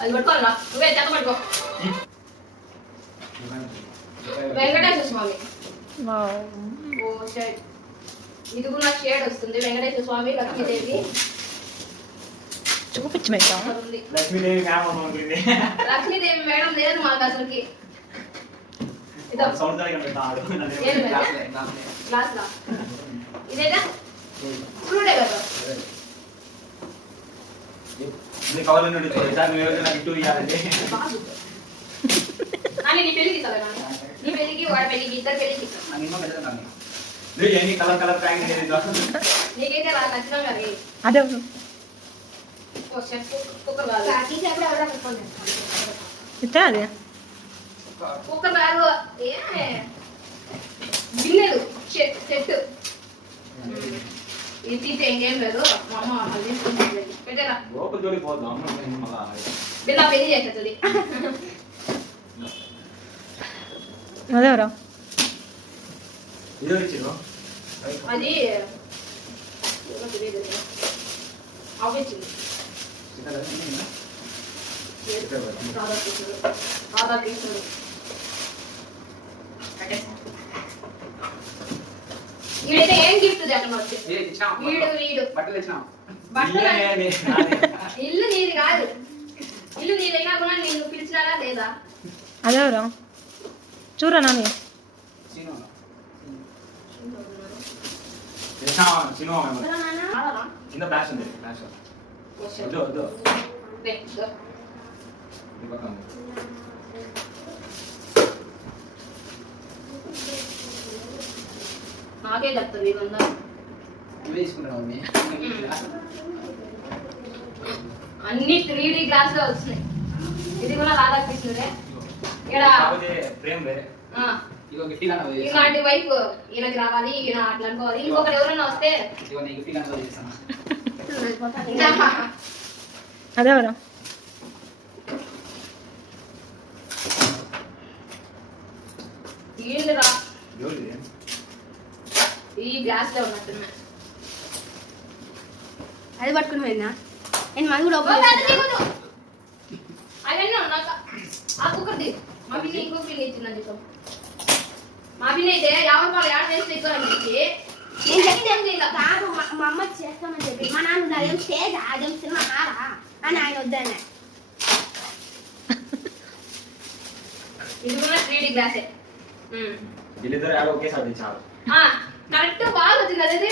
అది పట్టుకోవాలా నువ్వే చెత్త పట్టుకో వెంకటేశ్వర స్వామి ఓ షేడ్ ఇది కూడా షేడ్ వస్తుంది వెంకటేశ్వర స్వామి లక్ష్మీదేవి చూపించు మేడం లక్ష్మీదేవి లక్ష్మీదేవి మేడం లేదు మాకు అసలుకి గ్లాస్ లా ఇదేనా ఫ్రూటే కదా కవర్ నుండి గిఫ్ట్ ఇవ్వాలండి నాని నీ పెళ్ళికి ఇస్తావా నీ పెళ్ళికి వాడి పెళ్ళికి ఇద్దరు పెళ్ళికి ఎన్ని కలర్ కలర్ ప్యాకింగ్ నీకైతే అలా నచ్చినా కానీ అదే కుక్కర్ కాదు ఇస్తే అదే కుక్కర్ కాదు గిన్నెలు సెట్ ఇది తీస్తే ఇంకేం లేదు మా అమ్మ మళ్ళీ పెట్టేరా బిల్లా పెళ్లి చేసేస్తుంది అదేవరా అది ఆపించింది రాధాకృష్ణుడు వీడైతే ఏం గిఫ్ట్ చెప్పండి వచ్చి వీడు బట్టలు ఇల్లు నీది కాదు ఇల్లు నీదైనా కూడా నేను పిలిచినారా లేదా అదేవరా చూరా నాని చిన్న ఫ్లాష్ ఉంది నాకే చెప్తుంది ఇదంతా అన్ని 3D గ్లాస్ లో వచ్చినాయి ఇది కూడా రాధాకృష్ణుడే ఇలాంటి వైఫ్ ఈయనకి రావాలి ఈయన అట్లా అనుకోవాలి ఇంకొకరు ఎవరైనా వస్తే అదేవరా ఏంటిరా ఈ గ్లాస్ లో ఉన్నట్టున్నా అది పట్టుకుని పోయినా నేను మంది కూడా అవన్నీ నాకు ఆ కుక్కర్ది మా పిన్ని ఇంకో పిల్లి ఇచ్చిందని చెప్పాం మా పిన్ని అయితే 50 రూపాయలు యాడ్ చేస్తే ఇస్తారని చెప్పి నేను చెప్తే కాదు మా అమ్మ చేస్తామని చెప్పి మా నాన్న అదేం స్టేజ్ అదేం సినిమా ఆరా అని ఆయన వద్దనే ఇది కూడా 3D గ్లాసే వీళ్ళిద్దరు ఒకేసారి చాలు కరెక్ట్ బాగా వచ్చింది అదే